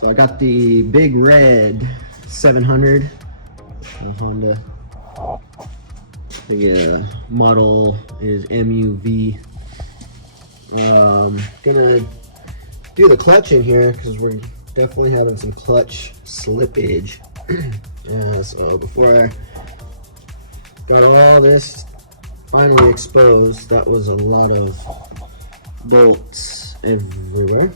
So I got the Big Red 700 Honda. The model is MUV. Gonna do the clutch in here because we're definitely having some clutch slippage. So before I got all this finally exposed, that was a lot of bolts everywhere.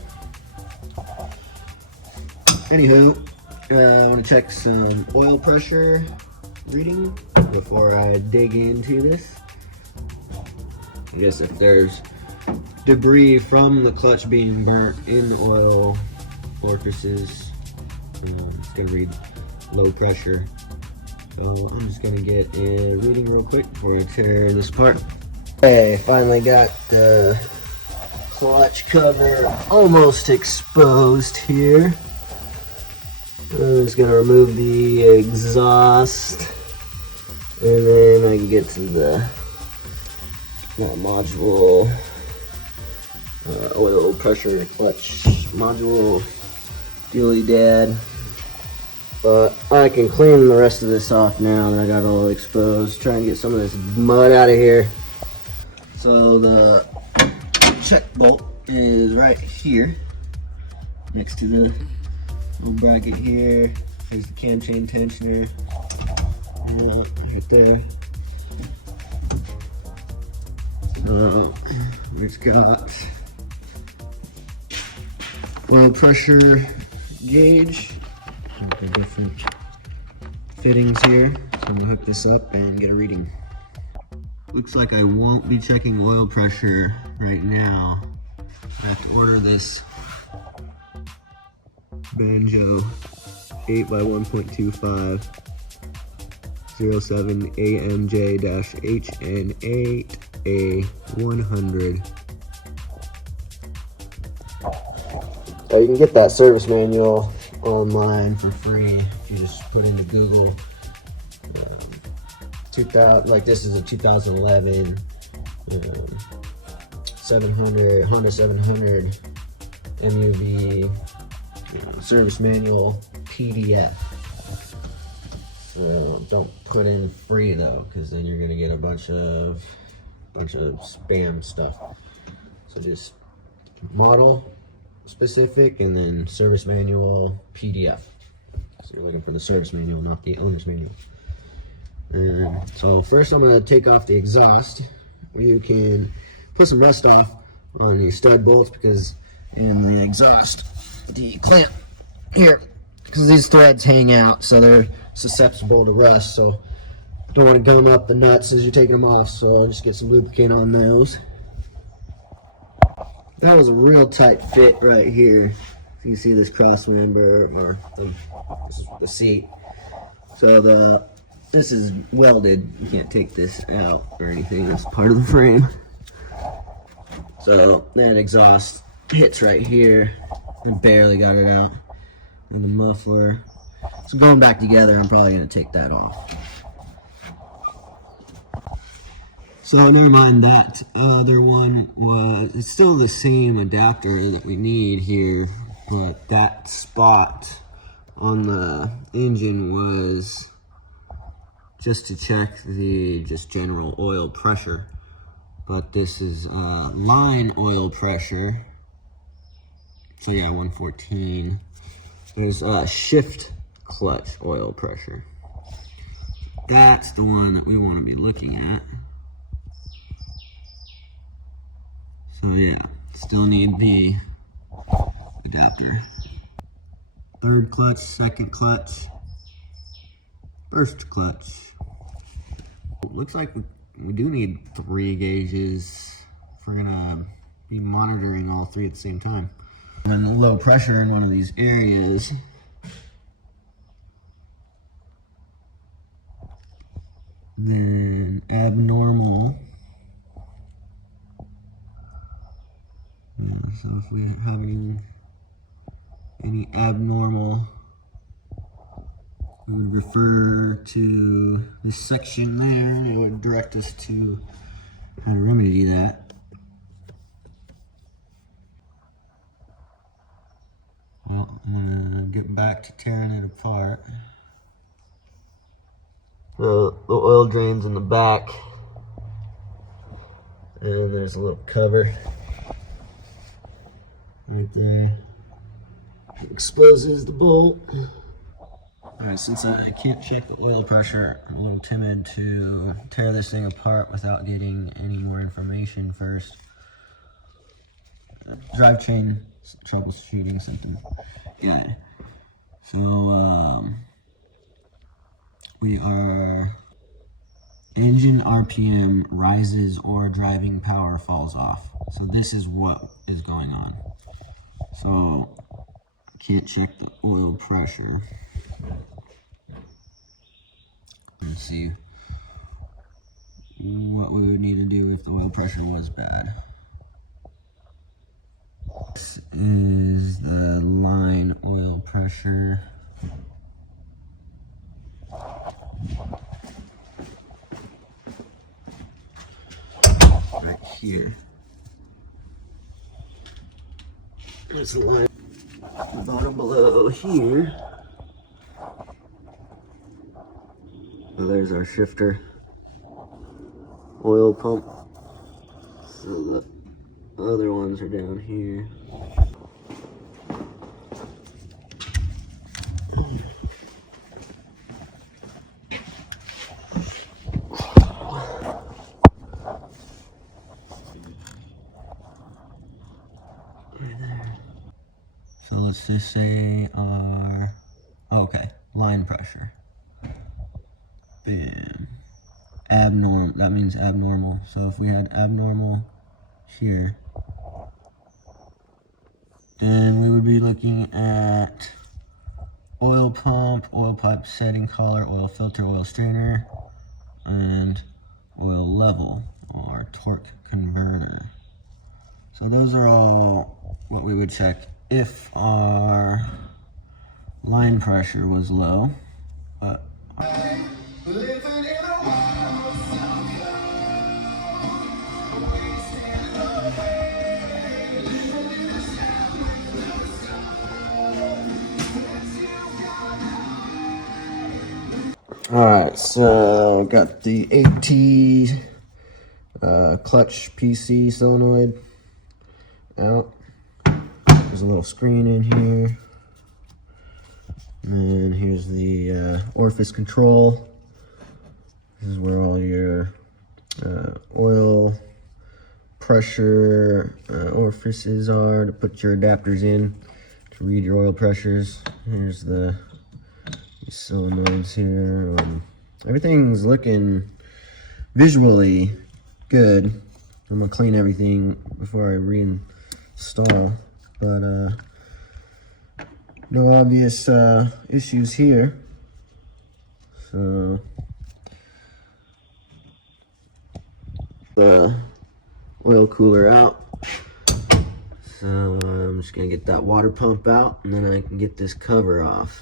Anywho, I want to check some oil pressure reading before I dig into this. I guess if there's debris from the clutch being burnt in the oil orifices, it's going to read low pressure. So I'm just going to get a reading real quick before I tear this apart. Okay, finally got the clutch cover almost exposed here. I'm just going to remove the exhaust, and then I can get to the module, oil pressure clutch module dealy dad. But I can clean the rest of this off now that I got it all exposed. Try and get some of this mud out of here. So the check bolt is right here, next to the little bracket here. There's the cam chain tensioner, right there. It's got oil pressure gauge. The different fittings here. So I'm gonna hook this up and get a reading. Looks like I won't be checking oil pressure right now. I have to order this Banjo 8x1.25 07 AMJ-HN8A100. So you can get that service manual online for free if you just put into Google 2000, like this is a 2011 700 Honda 700 MUV service manual PDF. So don't put in free though, because then you're gonna get a bunch of spam stuff. So just model specific and then service manual PDF. So you're looking for the service manual, not the owner's manual. And so first I'm going to take off the exhaust. You can put some rust off on the stud bolts because in the exhaust, the clamp here, because these threads hang out, so they're susceptible to rust. So don't want to gum up the nuts as you're taking them off. So I'll just get some lubricant on those. That was a real tight fit right here. You can see this cross member, or this is the seat. So this is welded. You can't take this out or anything. It's part of the frame. So that exhaust hits right here. I barely got it out. And the muffler. So going back together, I'm probably going to take that off. So never mind that other one it's still the same adapter that we need here, but that spot on the engine was just to check the general oil pressure. But this is line oil pressure. So yeah, 114. There's shift clutch oil pressure. That's the one that we want to be looking at. So yeah, still need the adapter. Third clutch, second clutch, first clutch. Looks like we do need 3 gauges if we're gonna be monitoring all 3 at the same time. And then the low pressure in one of these areas. Then abnormal. Yeah, so if we have any abnormal, we would refer to this section there, and it would direct us to how to remedy that. Well, I'm gonna get back to tearing it apart. The oil drain's in the back, and there's a little cover right there. It exposes the bolt. Alright, since I can't check the oil pressure, I'm a little timid to tear this thing apart without getting any more information first. Drivetrain troubleshooting something. Yeah. So, we are engine RPM rises or driving power falls off. So this is what is going on. So, can't check the oil pressure. Let's see what we would need to do if the oil pressure was bad. This is the line oil pressure. Right here. There's the line. The bottom below here. So there's our shifter. Oil pump. So the other ones are down here. So let's just say our, okay, line pressure. Bam. Abnormal, that means abnormal. So if we had abnormal here, then we would be looking at oil pump, oil pipe setting collar, oil filter, oil strainer, and oil level, or torque converter. So those are all what we would check if our line pressure was low. But alright, so got the 8T clutch PC solenoid out. There's a little screen in here. And then here's the orifice control. This is where all your oil pressure orifices are to put your adapters in to read your oil pressures. Here's the solenoids here. Everything's looking visually good. I'm gonna clean everything before I reinstall, but no obvious issues here. So the oil cooler out. So I'm just gonna get that water pump out, and then I can get this cover off.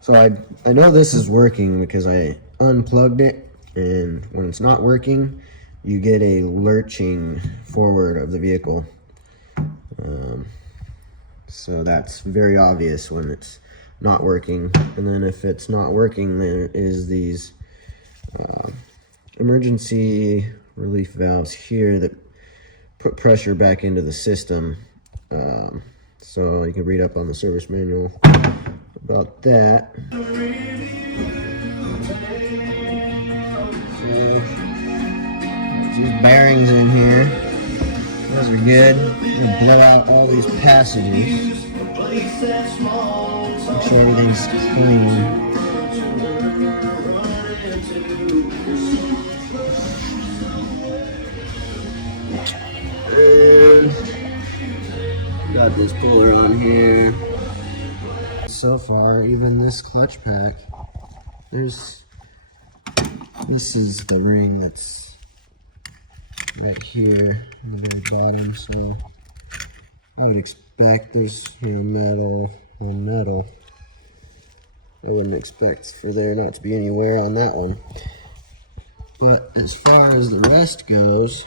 So I know this is working because I unplugged it, and when it's not working, you get a lurching forward of the vehicle. So that's very obvious when it's not working. And then if it's not working, there is these emergency relief valves here that put pressure back into the system. So you can read up on the service manual about that. So these bearings in here, those are good. I'm gonna blow out all these passages. Make sure everything's clean. And got this puller on here. So far, even this clutch pack, this is the ring that's right here in the very bottom. So I would expect there's metal on metal. I wouldn't expect for there not to be any wear on that one. But as far as the rest goes,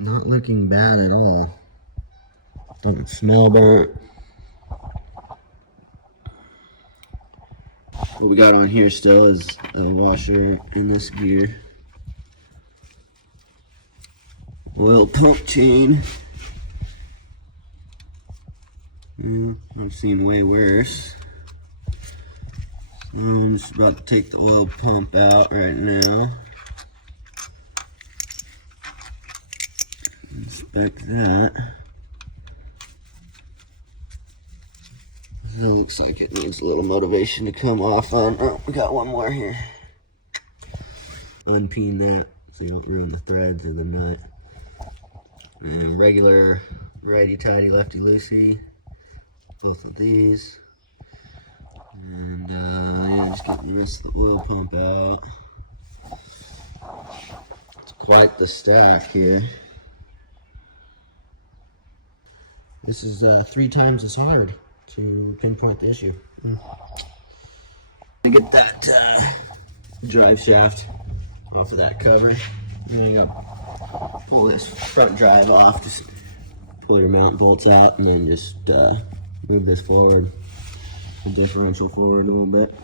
Not looking bad at all. Doesn't smell burnt. What we got on here still is a washer in this gear. Oil pump chain. I've seen way worse. So I'm just about to take the oil pump out right now. Inspect that. It looks like it needs a little motivation to come off on. Oh, we got one more here. Unpeen that so you don't ruin the threads or the nut. And regular righty-tighty, lefty-loosey. Both of these. And yeah, just getting the rest of the oil pump out. It's quite the stack here. This is 3 times as hard to pinpoint the issue. I get that drive shaft off of that cover. And I gotta pull this front drive off. Just pull your mount bolts out, and then just move this forward, the differential forward a little bit.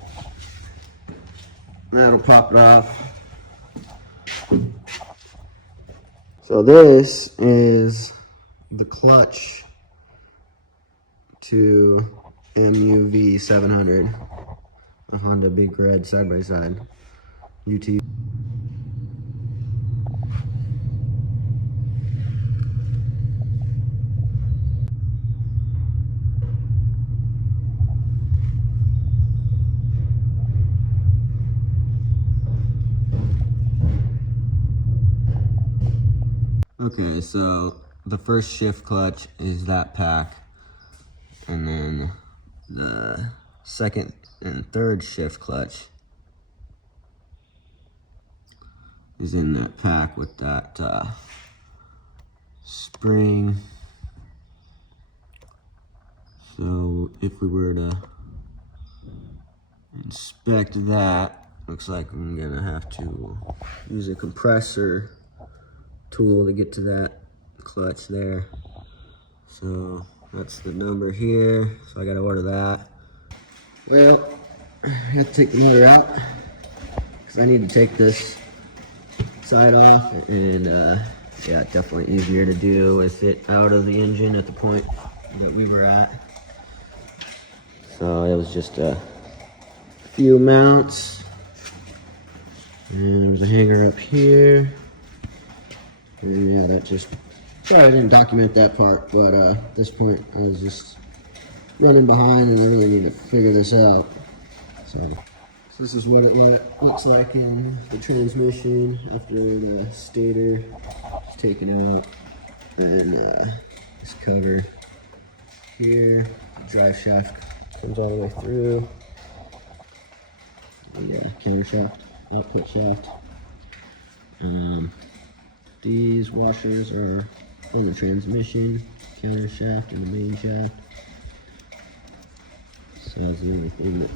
That'll pop it off. So this is the clutch to MUV700, a Honda Big Red side-by-side UT. Okay, so the first shift clutch is that pack, and then the second and third shift clutch is in that pack with that spring. So if we were to inspect that, looks like I'm gonna have to use a compressor tool to get to that clutch there. So that's the number here, so I gotta order that. Well, I have to take the motor out because I need to take this side off, and yeah, definitely easier to do with it out of the engine at the point that we were at. So it was just a few mounts, and there was a hanger up here. And yeah, that just, sorry I didn't document that part, but at this point I was just running behind and I really need to figure this out. So this is what it looks like in the transmission after the stator is taken out. And this cover here, the drive shaft comes all the way through. The counter shaft, output shaft. These washers are in the transmission, counter shaft, and the main shaft. So that's the only thing that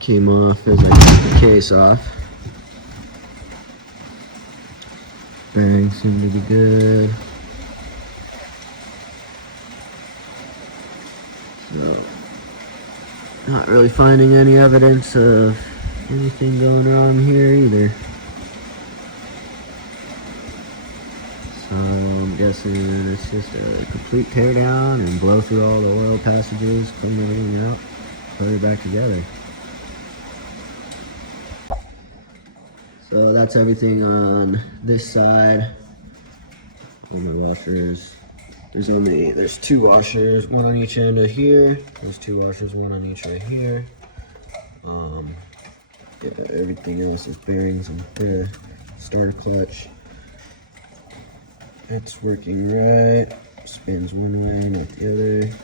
came off as I took the case off. Bearings seem to be good. So, not really finding any evidence of anything going wrong here either. So I'm guessing it's just a complete tear down and blow through all the oil passages, clean everything out, put it back together. So that's everything on this side. All my washers. There's 2 washers, one on each end of here. There's 2 washers, one on each right here. Yeah, everything else is bearings and the starter clutch. It's working right. Spins one way, not the other.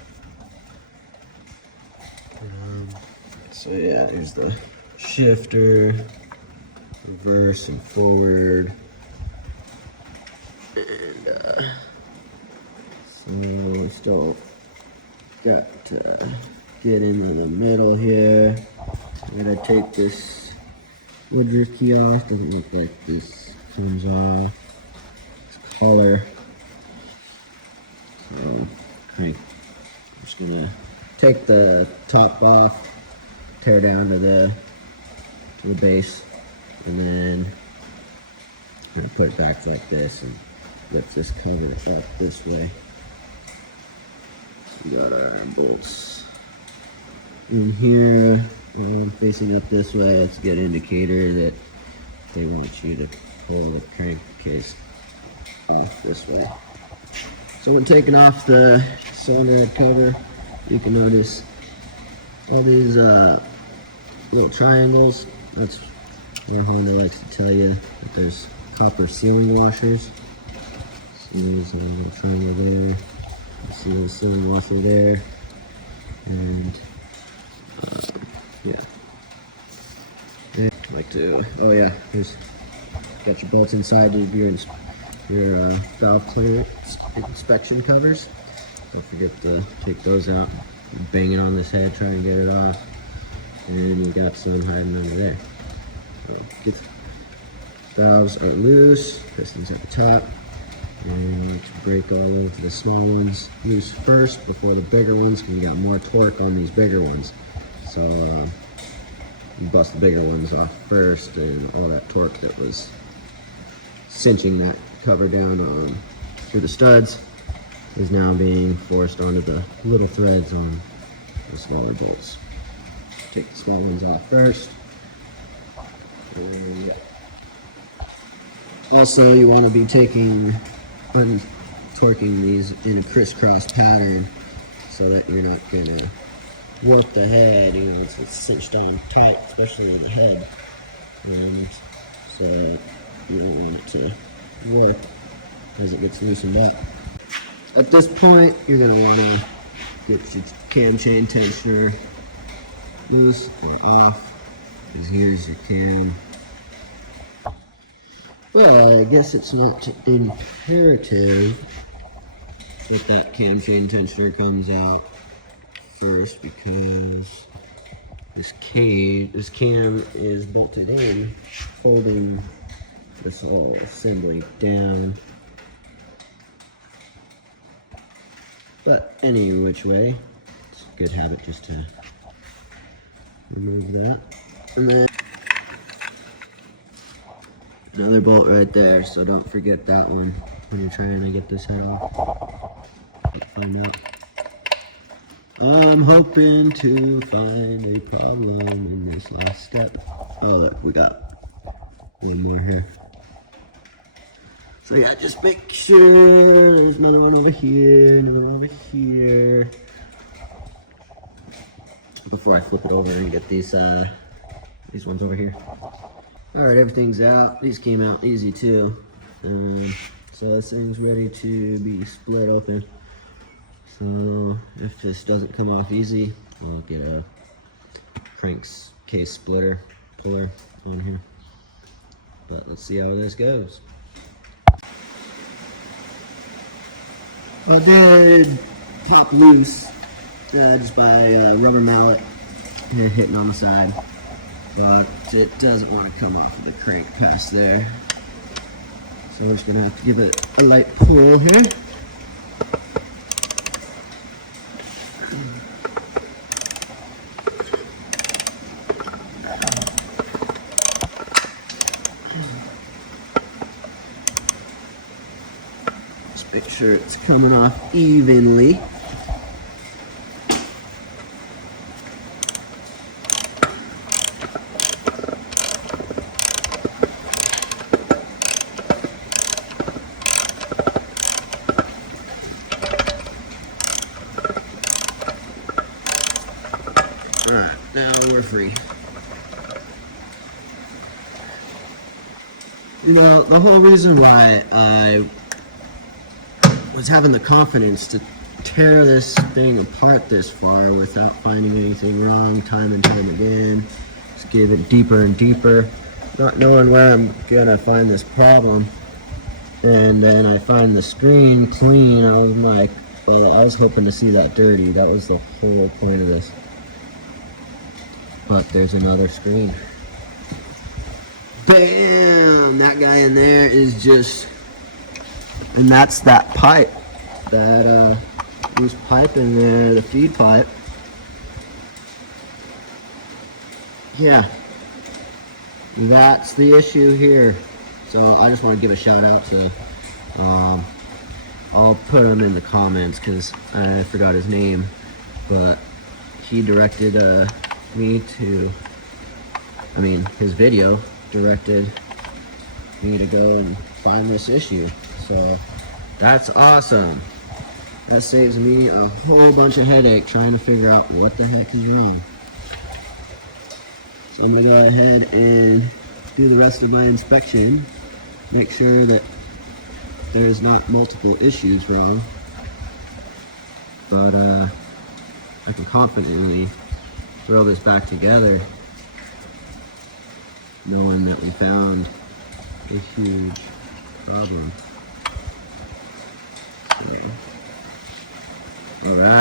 So yeah, there's the shifter, reverse and forward. And so we still got to get into the middle here. I gotta take this Woodruff key off. Doesn't look like this comes off. taller crank. I'm just gonna take the top off, tear down to the base, and then I'm gonna put it back like this and lift this cover up this way. We got our bolts in here. Facing up this way. It's a good indicator that they want you to pull the crankcase off this way. So when taking off the cylinder head cover, you can notice all these little triangles. That's where Honda likes to tell you that there's copper sealing washers. See there's a little triangle there. You see the sealing washer there. And yeah. Oh yeah, here's got your bolts inside of your valve clearance inspection covers. Don't forget to take those out. Bang it on this head, try and get it off. And you got some hiding under there. So valves are loose, pistons at the top. And you like to break all of the small ones loose first before the bigger ones, because you got more torque on these bigger ones. So you bust the bigger ones off first, and all that torque that was cinching that cover down through the studs is now being forced onto the little threads on the smaller bolts. Take the small ones off first. And also you want to be torquing these in a crisscross pattern so that you're not going to work the head. You know, it's cinched on tight, especially on the head, and so you don't want it to work as it gets loosened up. At this point, you're going to want to get your cam chain tensioner loose or off, because here's your cam. Well, I guess it's not imperative that that cam chain tensioner comes out first, because this cam is bolted in, holding this whole assembly down. But any which way, it's a good habit just to remove that. And then another bolt right there, so don't forget that one when you're trying to get this head off. Find out. I'm hoping to find a problem in this last step. Oh look, we got one more here. So yeah, just make sure there's another one over here, another one over here. Before I flip it over and get these ones over here. Alright, everything's out. These came out easy too. So this thing's ready to be split open. So if this doesn't come off easy, I'll get a crankcase splitter puller on here. But let's see how this goes. I did pop loose just by a rubber mallet and hitting on the side, but it doesn't want to come off of the crank past there. So I'm just going to have to give it a light pull here. Make sure it's coming off evenly. Alright, now we're free. You know, the whole reason why I was having the confidence to tear this thing apart this far without finding anything wrong time and time again, just give it deeper and deeper, not knowing where I'm gonna find this problem, and then I find the screen clean. I was like, well, I was hoping to see that dirty. That was the whole point of this. But there's another screen. Bam! That guy in there is just And that's that pipe, that loose pipe in there, the feed pipe. Yeah, that's the issue here. So I just want to give a shout out to, I'll put him in the comments because I forgot his name, but he directed me to, his video directed me to go and find this issue. So that's awesome. That saves me a whole bunch of headache trying to figure out what the heck is wrong. So I'm gonna go ahead and do the rest of my inspection, make sure that there's not multiple issues wrong, but I can confidently throw this back together knowing that we found a huge problem. So, all right.